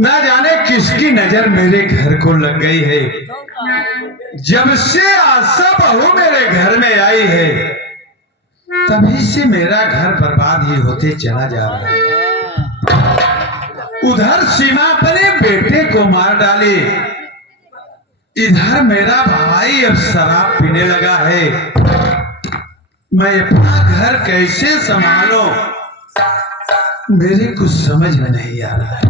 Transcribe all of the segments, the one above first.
ना जाने किसकी नजर मेरे घर को लग गई है। जब से आशा बहू मेरे घर में आई है तभी से मेरा घर बर्बाद ही होते चला जा रहा है। उधर सीमा अपने बेटे को मार डाली, इधर मेरा भाई अब शराब पीने लगा है। मैं अपना घर कैसे संभालूं मेरे कुछ समझ में नहीं आ रहा है।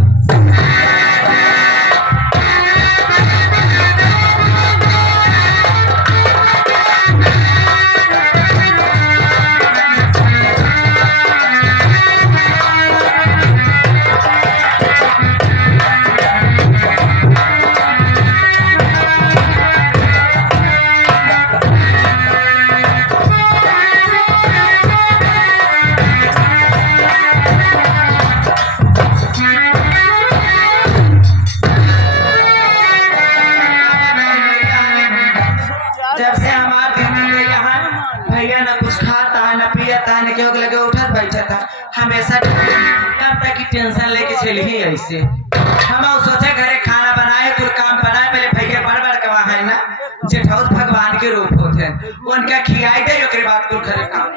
हमेशा तब तक की टेंशन लेके चली ही ऐसे हम सोचे घरे खाना बनाए कुछ काम बनाए पहले भैया बड़ बड़ कमा है ना जेठौत भगवान के रूप होते हैं उनका खियाई दे ओकरे बाद कुल घरे काम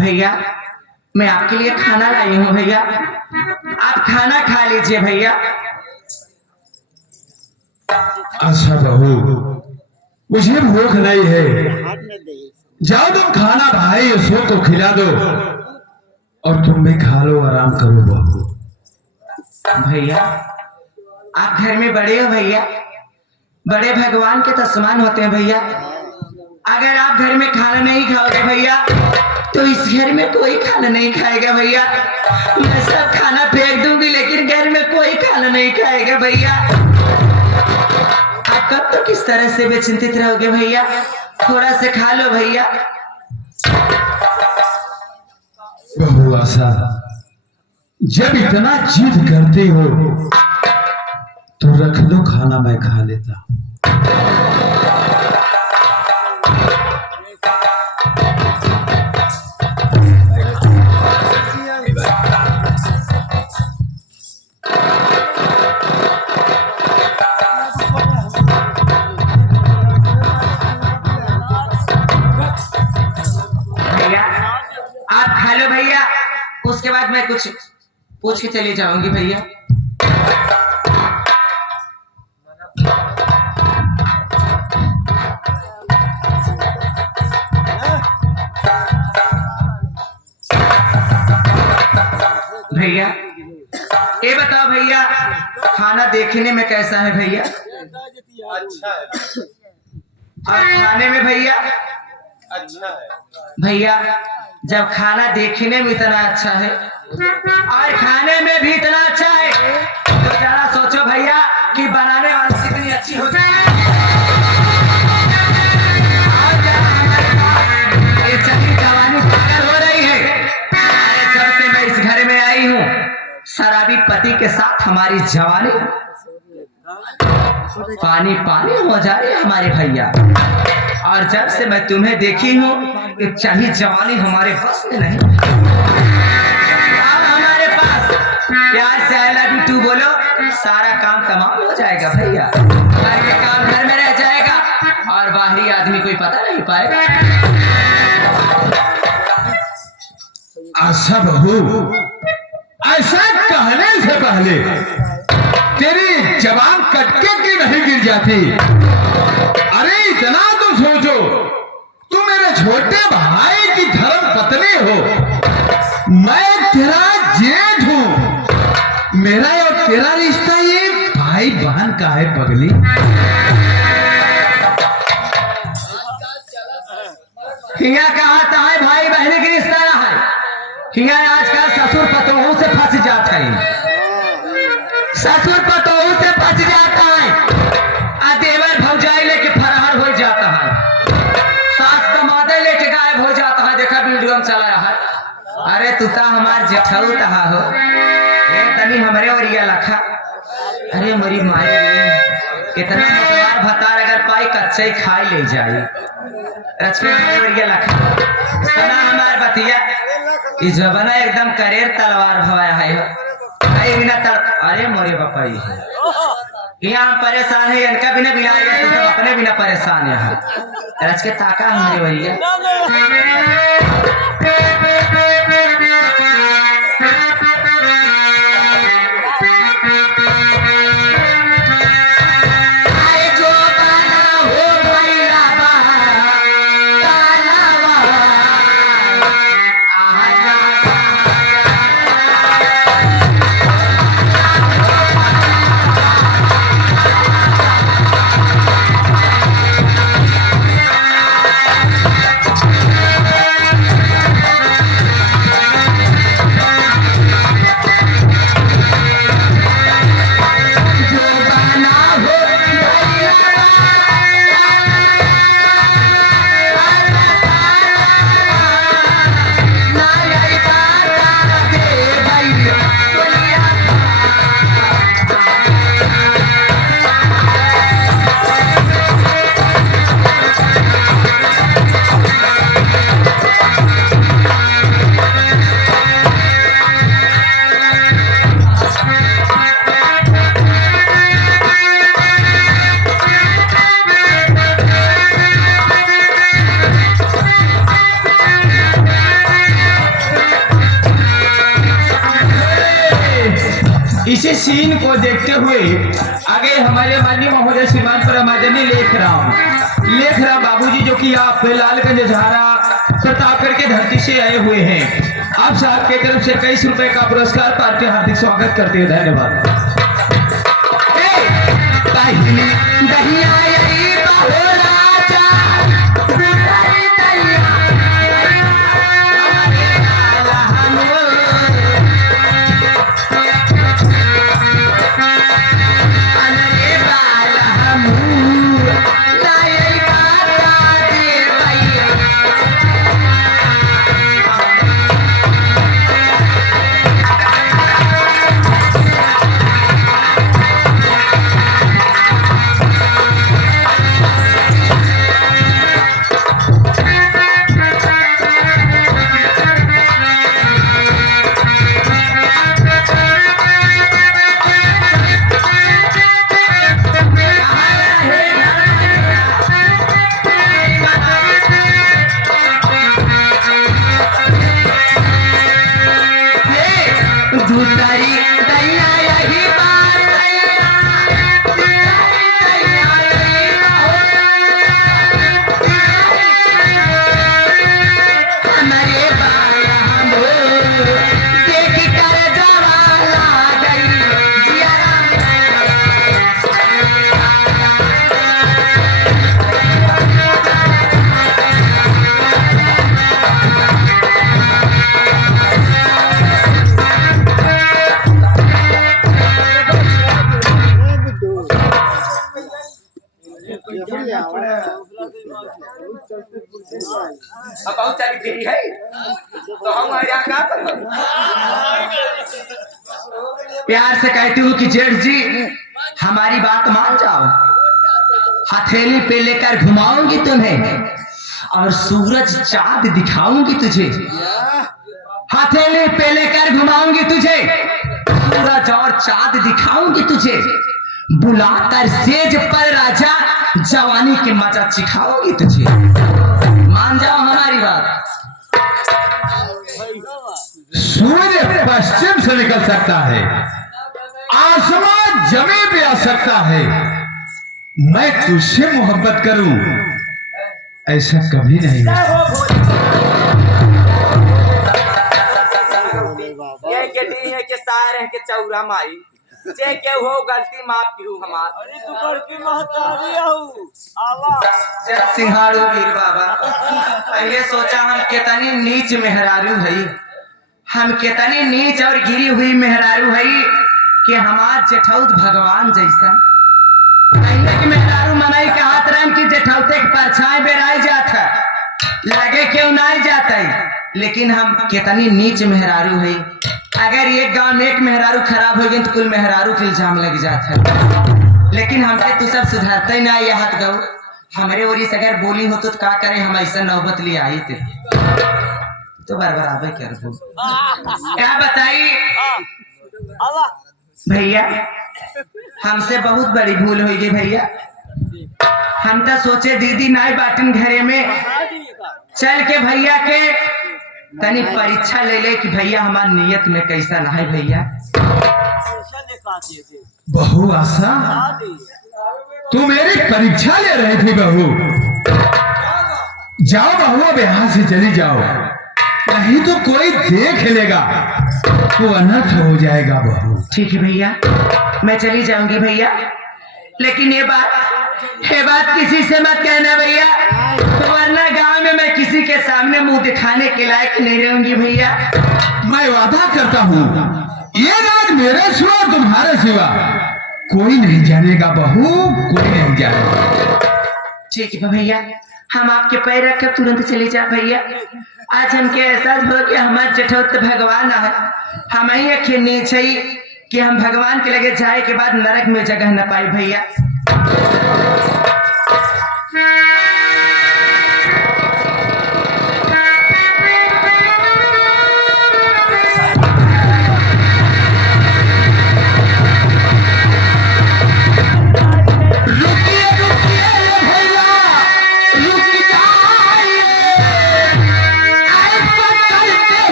भैया मैं आपके लिए खाना लाई हूँ भैया आप खाना खा लीजिए भैया। अच्छा बहू मुझे भूख नहीं है, जाओ तुम खाना भाई उसको को खिला दो और तुम भी खा लो आराम करो बहू। भैया आप घर में बड़े हो भैया, बड़े भगवान के तस्मान होते हैं भैया। अगर आप घर में खाना नहीं खाओगे भैया तो इस घर में कोई खाना नहीं खाएगा भैया। मैं सब खाना फेंक दूंगी लेकिन घर में कोई खाना नहीं खाएगा भैया। आप कब तो किस तरह से बेचिंतित रहोगे भैया, थोड़ा से खा लो भैया। बहू आशा जब इतना जिद करती हो तो रख लो खाना मैं खा लेता हूँ। उसके बाद मैं कुछ पूछ के चली जाऊंगी भैया। भैया ये बताओ भैया खाना देखने में कैसा है भैया? अच्छा है। और खाने में भैया? अच्छा है। भैया जब खाना देखने में इतना अच्छा है और खाने में भी इतना अच्छा है तो जरा सोचो भैया कि बनाने वाली कितनी अच्छी हो जाए। ये चली जवानी पागल हो रही है। अरे जब से मैं इस घर में आई हूँ शराबी पति के साथ हमारी जवानी पानी पानी हो जा रही है हमारे भैया। और जब से मैं तुम्हें देखी हूँ एक चाही जवानी हमारे बस में नहीं। अब हमारे पास प्यार से आई लव यू टू बोलो सारा काम तमाम हो जाएगा भैया। घर के काम घर में रह जाएगा और बाहरी आदमी कोई पता नहीं पाएगा। आशा बहू ऐसा कहने से पहले तेरी जबान कटके की नहीं गिर जाती। अरे इतना तो सोचो तू मेरे छोटे भाई की धर्म पत्नी हो, मैं तेरा जेठ हूं। मेरा और तेरा रिश्ता ये भाई बहन का है पगली। हिया कहा है भाई बहन की रिश्ता ना है। हिया आजकल ससुर पतोहू से फंस जाता है, ससुर पतोहू से फंस जाता है। देवर भौजाई लेके फरार हो जाता है, सास कमादे लेके गायब हो जाता है। देखा वीडियो में चला है। अरे तू तो हमार जेठऊ तहा हो ये तनी हमरे और ये लखा। अरे मेरी माई इतना मतवार भतार अगर पाई रचई खाई ले जाई रचके बढ़िया लखा सुना हमार बतिया इस जमाना एकदम करेर तलवार भवाया है अरे बिना अरे मोरे बापा यहाँ हम परेशान है इनका बिना बिलाएगा तो सब अपने बिना परेशान है रच के ताका हमारे भैया इसी सीन को देखते हुए आगे हमारे माननीय महोदय श्रीमान परमादरणीय लेख राम बाबूजी जो कि आप लालगंज झारा प्रतापगढ़ के धरती से आए हुए हैं आप साहब की तरफ से 21 रुपए का पुरस्कार पाकर हार्दिक स्वागत करते हैं धन्यवाद। अब बहुत सारी फेरी है तो हम यहाँ क्या करें? प्यार से कहती हूँ कि जेठ जी हमारी बात मान जाओ हथेली पे लेकर घुमाऊंगी तुम्हें और सूरज चांद दिखाऊंगी तुझे हथेली पे लेकर घुमाऊंगी तुझे सूरज और चांद दिखाऊंगी तुझे बुलाकर सेज पर राजा जवानी की मजा चिखाऊंगी तुझे मान जाओ हमारी बात। सूर्य पश्चिम से निकल सकता है आसमान जमीन पे आ सकता है मैं तुझसे मोहब्बत करूं ऐसा कभी नहीं ये गेटी है के सार है के चौरा माई जे के हो गलती माफ करू हमार अरे तू बड़की महतारी हूं आवा सिंहारू वीर बाबा पहले सोचा हम कितनी नीच मेहरारू हई हम कितनी नीच और गिरी हुई मेहरारू हई कि हमार जेठौत भगवान जैसा पहले की मेहरारू मनाई कहत रहन कि जेठौते के परछाई बेराई जात है लगे क्यों नहीं जाता लेकिन हम कितनी नीच मेहरारू हई अगर एक गांव में एक मेहरारू खराब हो गई तो कुल मेहरारू के इल्जाम लग जाता है लेकिन हमसे तू सब सुधरते ना ये हाथ दो हमारे ओरी से अगर बोली हो तो का करे, हम ऐसा नौबत ले आई थे तो बार आबे कर दो। क्या बताई भैया, हमसे बहुत बड़ी भूल हुई गई भैया। हम तो सोचे दीदी नाई बाटन घरे में चल के भैया के तनी परीक्षा ले ले कि भैया हमार नियत में कैसा ना है भैया। बहू आशा, तू मेरी परीक्षा ले रही थी बहू। जाओ बहू, अब यहाँ से चली जाओ, नहीं तो कोई देख लेगा तो अनर्थ हो जाएगा बहू। ठीक है भैया, मैं चली जाऊंगी भैया, लेकिन ये बात किसी से मत कहना भैया, वरना गांव में मैं किसी के सामने मुंह दिखाने के लायक नहीं रहूंगी भैया। मैं वादा करता हूँ ये राज मेरे सिवा और तुम्हारे सिवा कोई नहीं जानेगा बहू, कोई नहीं जानेगा। ठीक है भैया, हम आपके पैर रख कर तुरंत चले जा भैया। आज हमके एहसास हो कि हमारे जठौत भगवान है, हम ही अखिर चाहिए कि हम भगवान के लगे जाए के बाद नरक में जगह न पाए भैया।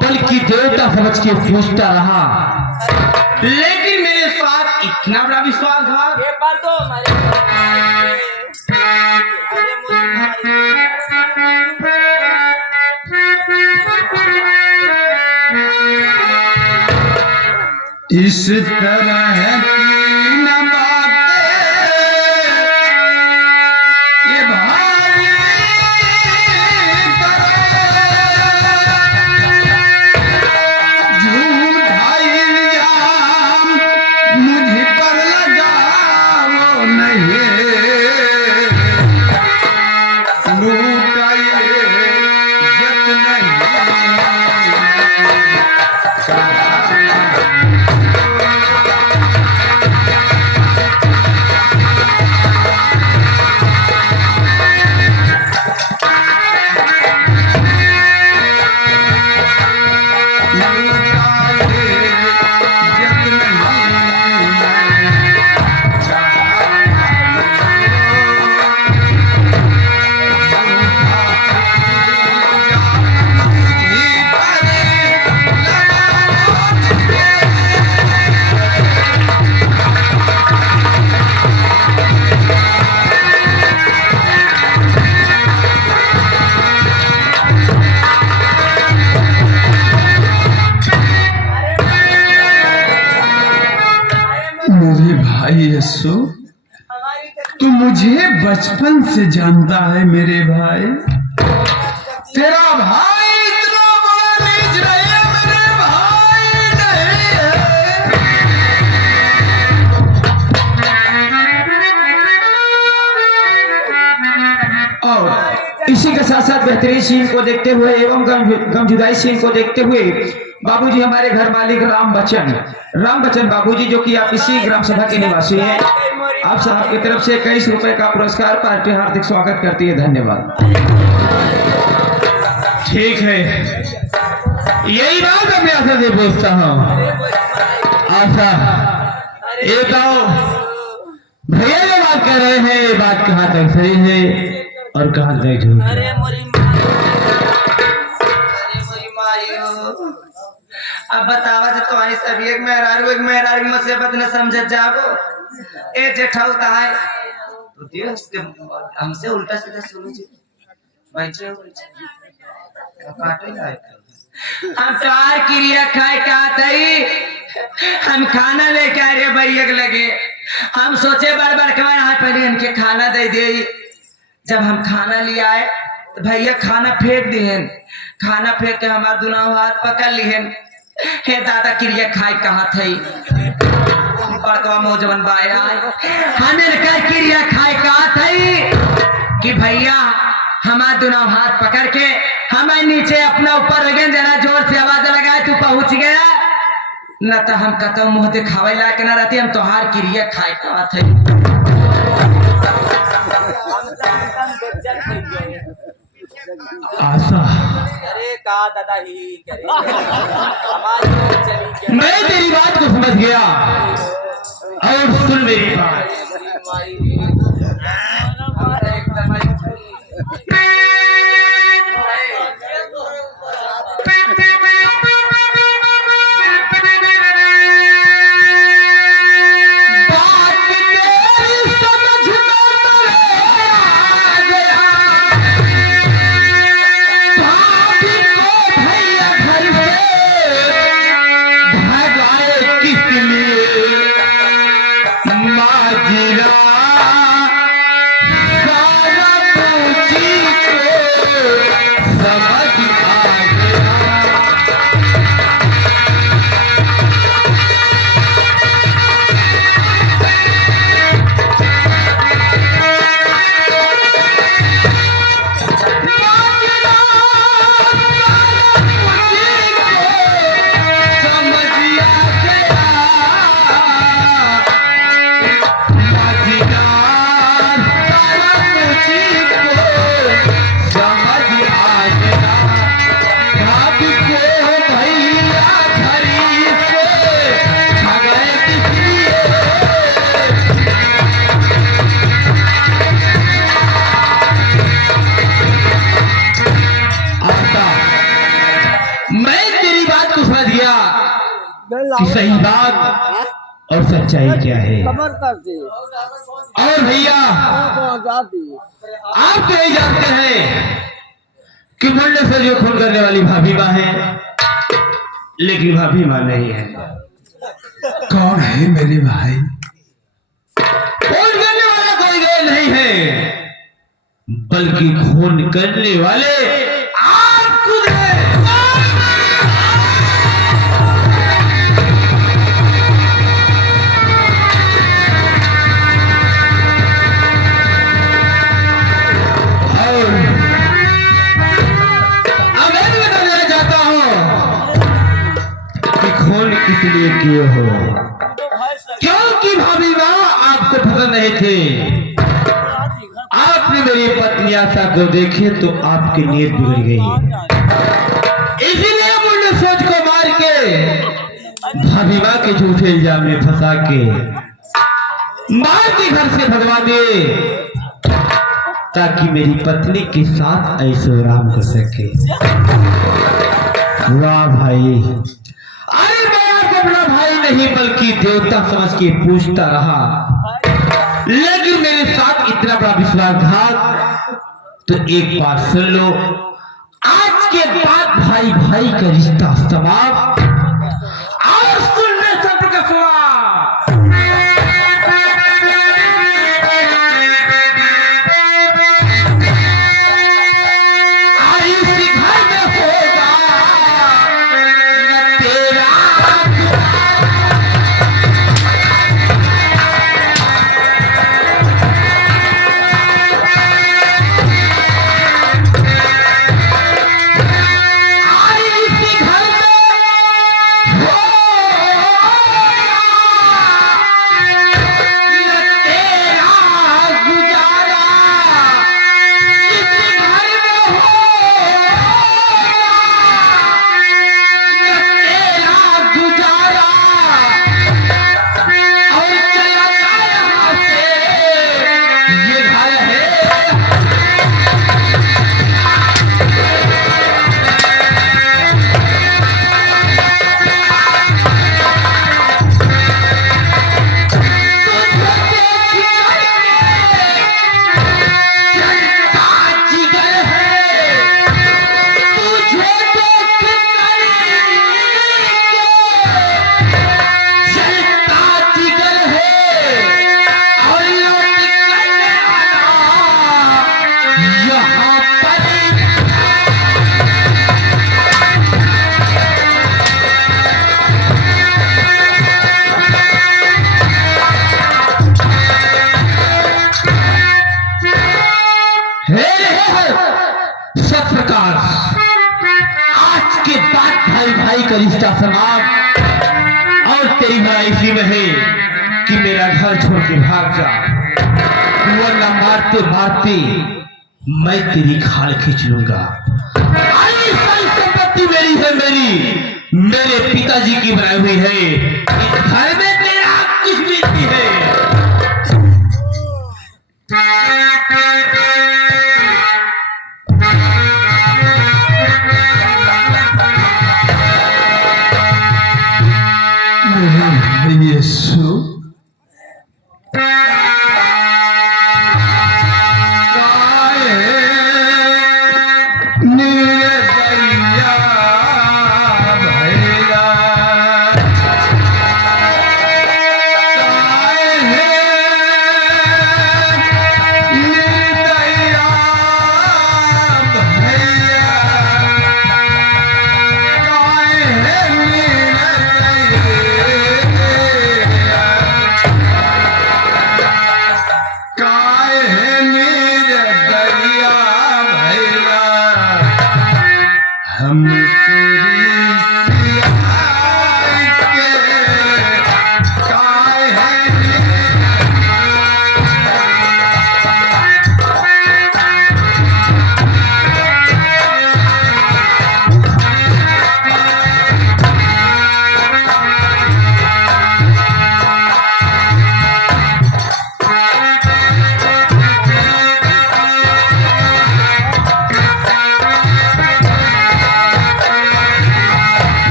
बल्कि देवता समझ के पूछता रहा, लेकिन मेरे साथ इतना बड़ा विश्वास था। ये पर दो हमारे इस तरह की न बातें ये भाई झूठा इल्जाम मुझ पर लगाओ नहीं, लूटा ये इज्जत नहीं। मेरे भाई यस्सु, तू मुझे बचपन से जानता है मेरे भाई। तेरा भाई इतना बड़ा नीच नहीं है मेरे भाई, नहीं है। और इसी के साथ साथ बेहतरीन सीन को देखते हुए एवं गमजुदाई सीन को देखते हुए बाबूजी हमारे घर मालिक राम बच्चन बाबूजी, जो कि आप इसी ग्राम सभा के निवासी हैं, आप साहब की तरफ से 21 रुपए का पुरस्कार पार्टी हार्दिक स्वागत करती है। धन्यवाद। ठीक है, यही बात मैं आशा से पूछता हूँ। आशा, ये तो भैया जो बात कर रहे हैं, ये बात कहाँ तक सही है और कहाँ तक झूठ? अरे मोरी अब बतावा जो तुम्हारी सब एक मेहरारू मुसीबत न समझ जाओ। ए जेठाऊ का है तो दियो हमसे उल्टा सीधा सुनो जी, बैठे हम चार क्रिया खाए का थई, हम खाना लेके आ रहे भैया के लगे, हम सोचे बार बार कमाए पहले इनके खाना दे दे, जब हम खाना ले आए तो भैया खाना फेंक दिहन, खाना फेंक के हमार दोनों हाथ पकड़ लिहन। हे दादा क्रिया खाए कहा थई बड़कवा मौजवन बाया हमें कर क्रिया खाए कहा थई कि भैया हमार दोनों हाथ पकड़ के हमें नीचे अपना ऊपर लगे, जरा जोर से आवाज लगाए तू पहुंच गया न तो हम कतौ मुंह दिखावे लायक न रहती, हम तोहार क्रिया खाए कहा थई। आशा अरे का दादा ही करे हमारी चली क्या मैं तेरी बात को समझ गया और सुन मेरी बात। कि सही बात और सच्चाई क्या है। और भैया आप तो यही जानते हैं कि मुंडे से जो खून करने वाली भाभी माँ है, लेकिन भाभी माँ नहीं है। कौन है मेरे भाई? खून करने वाला कोई और नहीं है बल्कि खून करने वाले आप खुद हैं। इसलिए किए हो क्योंकि भाभी माँ आपको पसंद नहीं थे। आपने मेरी पत्नी आशा को देखे तो आपकी नीयत बिगड़ गई, इसीलिए मुंडे सोच को मार के भाभी माँ के झूठे इल्जाम में फंसा के मार के घर से भगवा दे ताकि मेरी पत्नी के साथ ऐशो आराम कर सके। वाह भाई, अरे मैं आपको अपना भाई नहीं बल्कि देवता समझ के पूछता रहा, लेकिन मेरे साथ इतना बड़ा विश्वासघात। तो एक बात सुन लो, आज के बाद भाई भाई का रिश्ता समाप्त। और सुन ले सब का का रिश्ता समाप्त और तेरी भलाई इसी में है कि मेरा घर छोड़ के भाग जा, वरना मारते मारते मैं तेरी खाल खींच लूंगा। आई सारी संपत्ति मेरी है, मेरे पिताजी की बनाई हुई है। इस घर में तेरा कुछ भी नहीं है। यीशु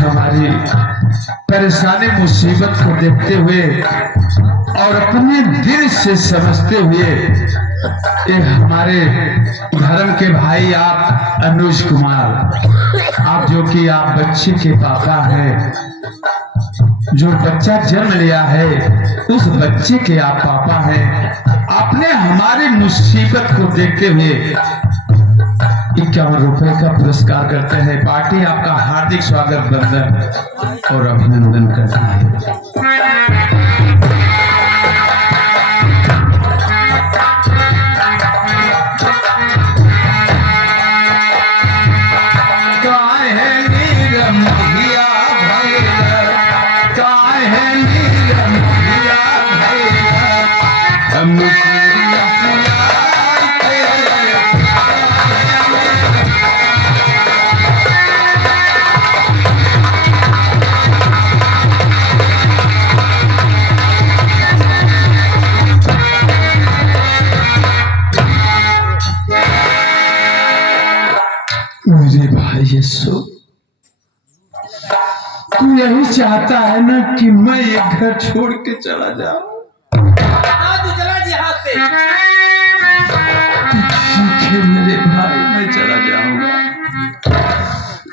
हमारी परेशानी मुसीबत को देखते हुए और अपने दिल से समझते हुए ये हमारे धर्म के भाई आप अनुज कुमार, आप जो कि आप बच्चे के पापा हैं, जो बच्चा जन्म लिया है उस बच्चे के आप पापा हैं, आपने हमारी मुसीबत को देखते हुए 51 रुपए का पुरस्कार करते हैं। पार्टी आपका हार्दिक स्वागत, वंदन और अभिनंदन करती है। मेरे भाई यीशु, तू यही चाहता है ना कि मैं ये घर छोड़ के चला जाऊं? तू चला जहां से। ठीक है मेरे भाई, मैं चला जाऊंगा,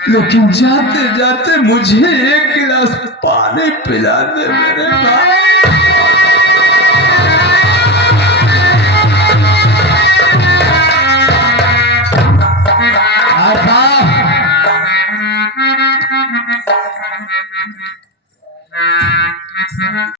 लेकिन जाते जाते मुझे एक गिलास पानी पिला दे मेरे भाई।